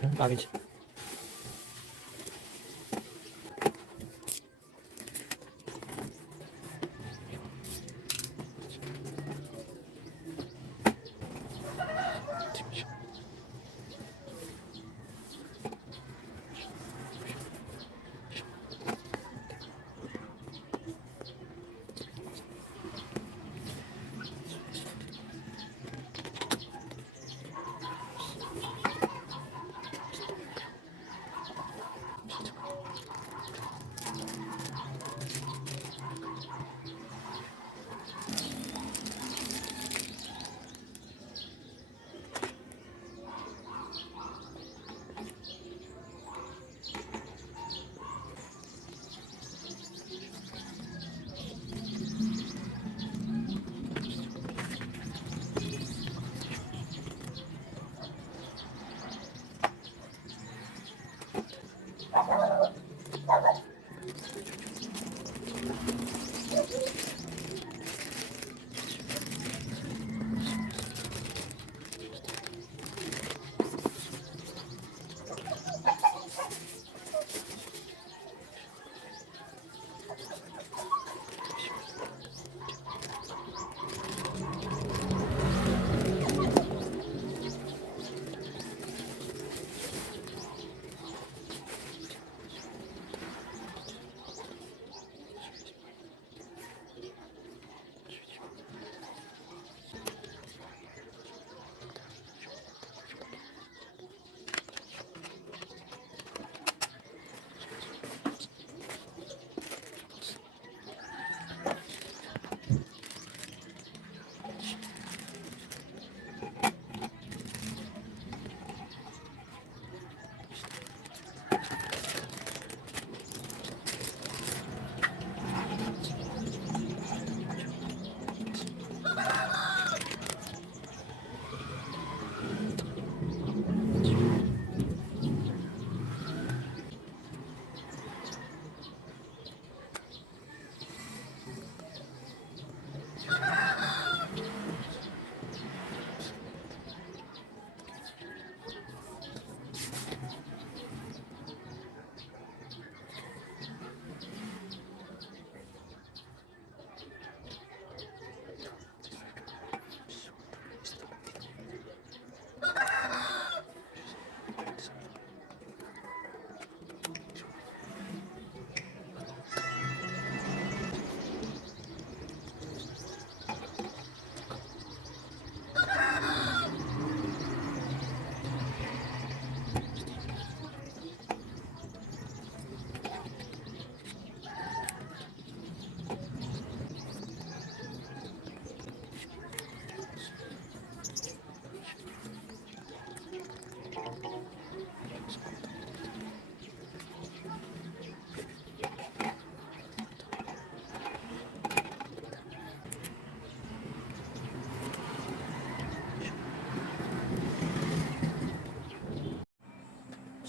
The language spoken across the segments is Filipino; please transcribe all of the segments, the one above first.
Package.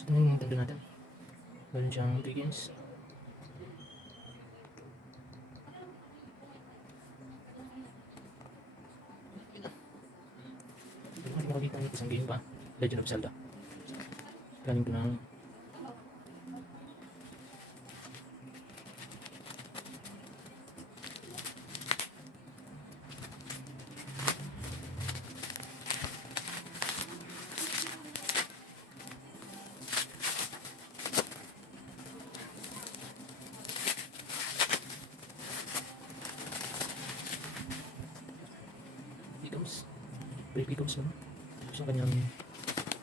So, yung Nintendo natin. Meron siyang begins. Hindi ko makikita ng isang game pa. Legend of Zelda. Galing ko ng Pickums. Break Pickums naman. Tapos yung kanyang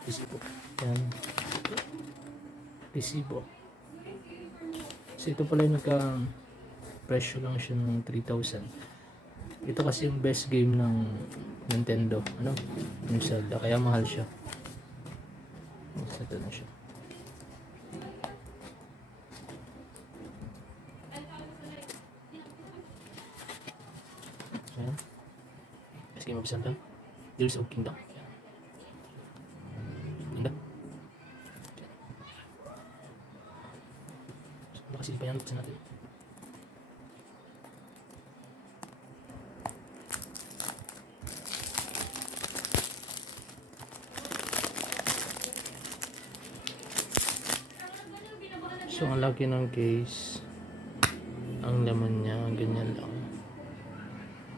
resibo. Yan. Resibo. So ito pala yung presyo lang siya ng 3,000. Ito kasi yung best game ng Nintendo. Ano? Yung Zelda. Kaya mahal siya. So ito na siya. So yan. Best game of Zelda. Tears of Kingdom. Ganda. So, nakasili pa yan. Buksan natin. So, ang laki ng case. Ang laman niya, ganyan lang.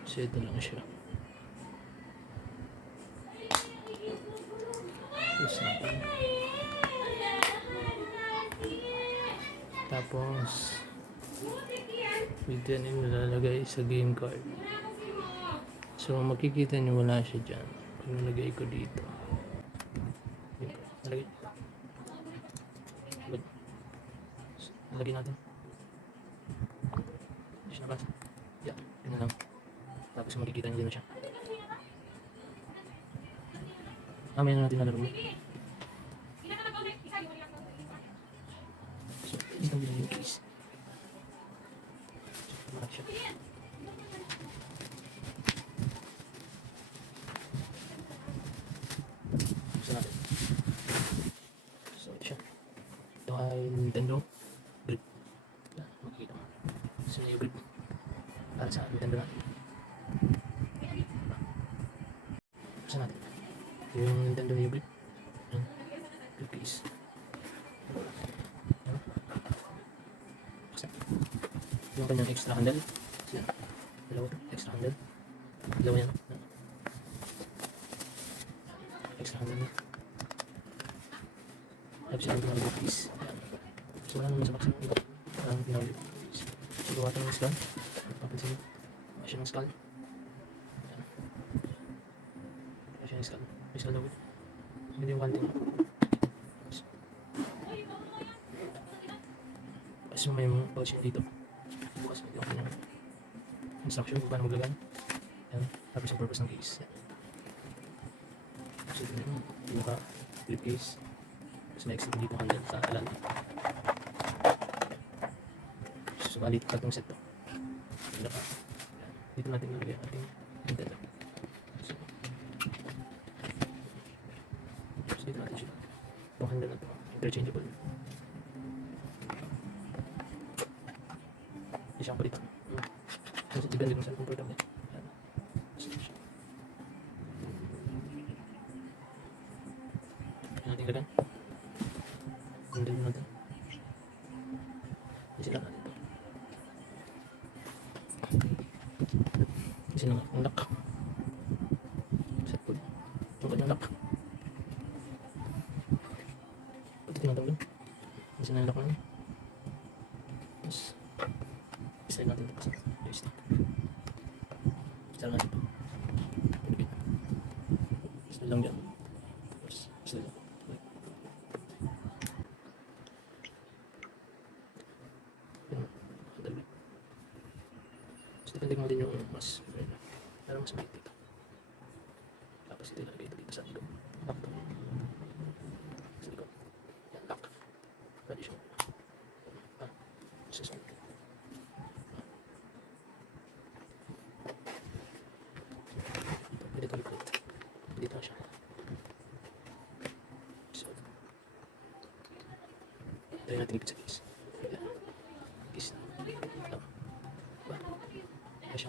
So, ito lang siya. Tapos natin. Tapos, dito yan yung nalalagay sa game card. So, makikita nyo wala siya dyan. Pag nalagay ko dito. Nalagay. Nalagay natin. Siya na ba? Yan. Yan lang. Tapos makikita nyo dyan na siya. Mamaya na natin nalaro. So, ito yung case. Marami siya. Gusto natin. So, ito siya. Ito ay Nintendo grip. Yan, makikita mo. So, yung grip. Para sa Nintendo natin. Gusto natin. Yung Nintendo yung grip. Yan. Grip case. Yan. Basta. Yung kanyang extra handle. Yan. Dalawa to. Extra handle. Dalawa yan. Yan. Extra handle niya. Tapos yung pinag-grip case. Yan. So wala naman sa box ng iba. Parang pinag-grip case. So gawa tayo ng skull. Papansin mo. Siya ng skull. Yan. Siya ng skull. May skull daw. Hindi yung kanting. Tapos may mga pouch niya dito. Bukas mo yung kanyang instruction kung paano maglagay. Yan. Tapos yung purpose ng case. Yan. So ito yung pinaka-flip case. Tapos na-exit dito handle sa alalim. So balit tatlong set to. Pinaka. Yan. Dito natin nalagay ang ating Nintendo. So dito natin siya. Itong handle na to. Interchangeable. Hindi siyang palitan. Kasi depende kung saan comfortable. Yan. So, yan natin gagan. Handle natin. Isila natin ito. Isila nga ang lock. Set pull. Tungkol yung lock. Pati natin doon. Isila yung lock natin. Tapos isila natin ito kasi joystick. Isila natin ito. Isila lang dyan. Tapos isila lang. So, depende mo din yung mas pero mas maliit dito. Tapos ito ilalagay ito dito sa likod. Lock to. Sa likod. Yan, lock. Pwede siya. Susunod. Pwede ito ulit. Dito na siya. So, try natin ipit sa case. Yan. Case na. Ba? Kasya.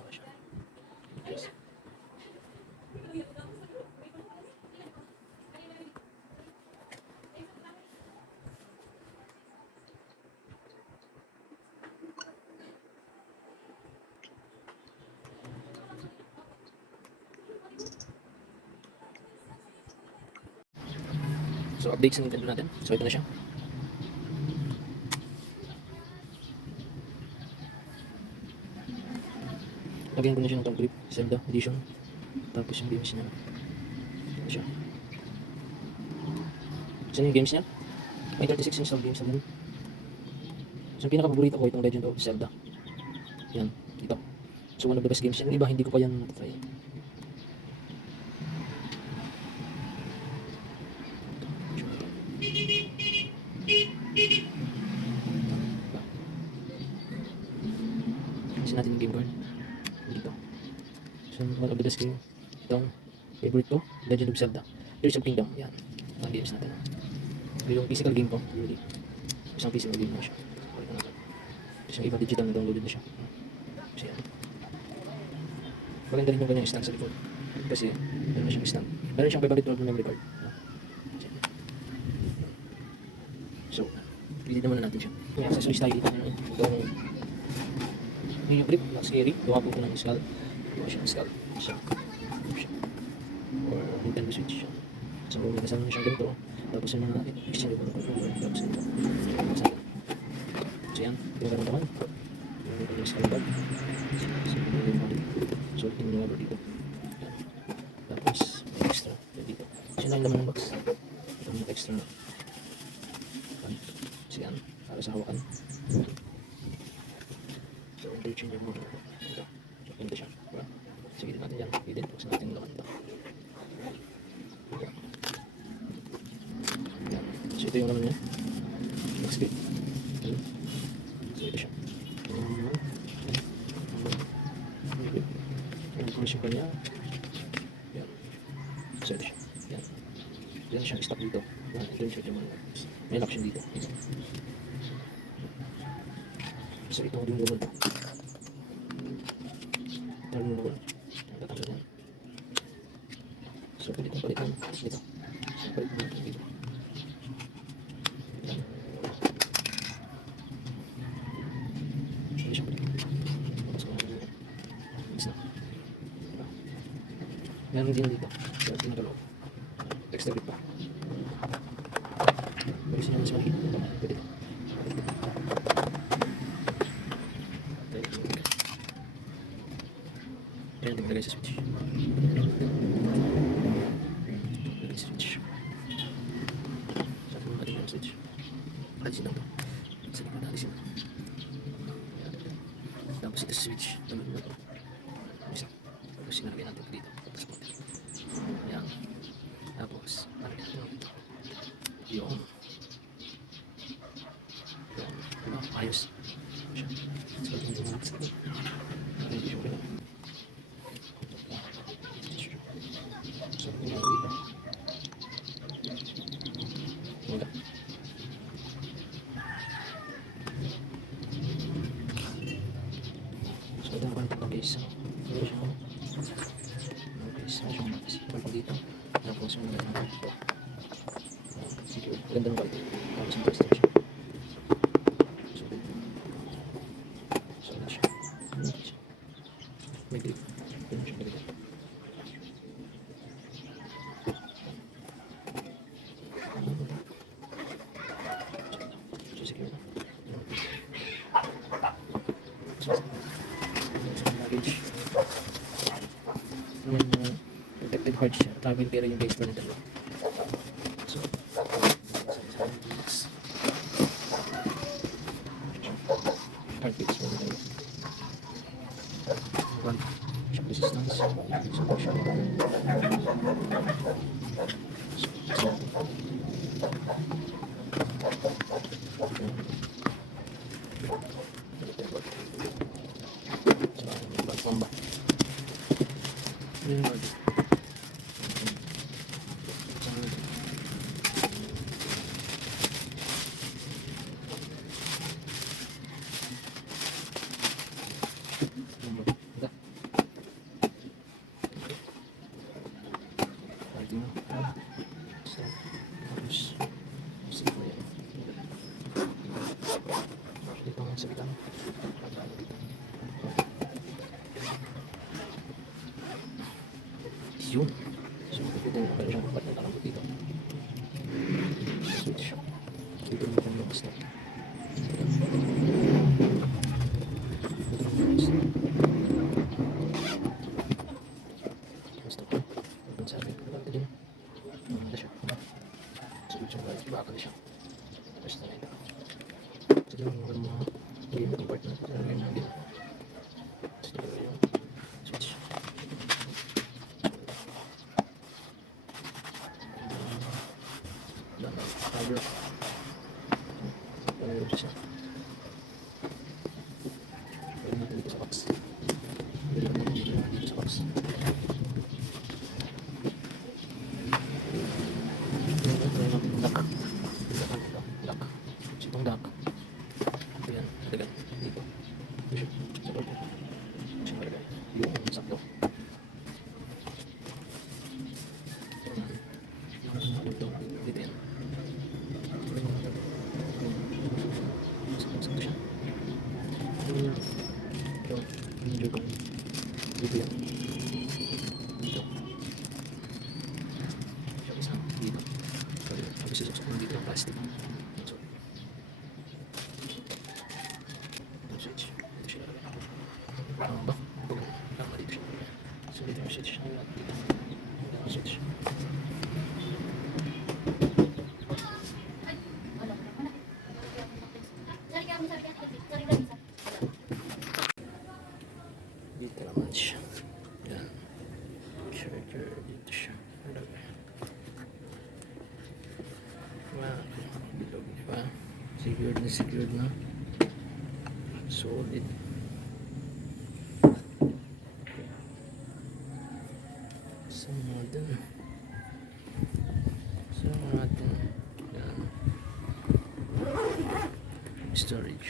Yes. So, update sa Nintendo natin. So, ito na siya. Lagyan ko na siya ng grip, Zelda Edition. Tapos yung games niya. Ito siya. Saan yung games niya? May 36 install games na din. So, yung pinaka-paborito ko itong Legend of Zelda. Yan, ito. So, one of the best games yan. Yung iba, hindi ko pa yan matatry. Kasi natin yung game card. Dito. So, one of the best game. Itong favorite ko, Legend of Zelda. Tears of Kingdom. Yan. Mga games natin. So, yung physical game ko, really. Isang physical game na siya. Tapos yung iba digital na downloaded na siya. So, yan. Maganda rin yung kanyang stand sa likod. Kasi, meron na siyang stand. Meron siyang 512 memory card. So, Pili naman na natin siya. May accessories tayo dito. Yun yung grip, luxury. Gawa po ito ng skull. Gawa siya ng skull. Siya. Or Nintendo Switch siya. So, may kasama na siyang ganito. Tapos yung mga exchangeable controller. Tapos ito. So yan, pinagawa naman. Yung kanyang skull bag. So, yung rubber dito. Tapos, may extra dito. So, yun ang laman ng box. Ito yung extra na. So, yan, para sa hawakan. So, interchangeable. Ito. So, pinto siya. Sige natin yan. Pwede. Tapos natin yung laman ito. Yan. So, ito yung laman niya. Next bit. So, ito siya. Yung siya kanya. Yan. So, ito siya. Yan. Yan siya. Stop dito. Yan. Ito yung siya. May lock siya dito. So, ito yung lumon. Ito yung lumon. Tatanggal yan. So, pwede kong palitan. Dito. Palitan mo dito. Yan. Hindi siya palitan. Tapos ko na. Is na. Meron din dito. So, pinagalaw. Extra grip pa. Pwede siya mas maliit. Ito. Pwede ito. Ayan, tingnan sa switch. Lagay sa switch. Sabi mo ba tingnan sa switch? Alisin lang ito. Sa likod, alisin. Tapos ito sa switch. Tulad mo ito. Isa. Tapos sinalagay natin dito. Tapos po. Ayan. Tapos, nalagay natin ito. Yung. Yung. Ayos. Siya. So, ito natin sa ito. Hindi siya pala. So, ito natin dito. Wala. So, ito naman ito guys. Ito siya. Guys, medyo matas. Ito dito. Tapos yung mga ito. Sige, gandang bite. Tapos yung tester siya. So, ito siya. May grip. Ito siya grip. So, secure na. So, luggage. May protected hard siya. Travel pero yung base pa nito. So, hard base pa nito. One, shock resistance. So, shock. So, platform ba? Yun yun. Dito nga sa bitang. Yun. So, ito yung pala siyang kapat na talambot dito. Switch. Dito yung mga labas na. Ito yung labas na. Basta ko. Ito sa akin. Ito din. Ito siya. So, ito yung baka na siya. Basta na ito. So, ito yung mga game itong part na. Ito yung game natin. So, ito yung switch. Power. Power siya. Pwede natin dito sa box. Pwede natin dito sa box. Lock. Lock. So itong lock. Ito yan. Talaga. Dito. Ito siya. Sa loob. Siya malagay. Yung sakto. Dito yan. scissors, dito ng plastic. So, ito switch. Dito siya lalagay. Tama ba? Tama dito siya. So, dito yung switch. Dito yung switch. Dito naman siya. Yan. Charger. Dito siya. Lalagay. Bilog, di ba? Secured na. Solid. Sama natin. Yan. Storage.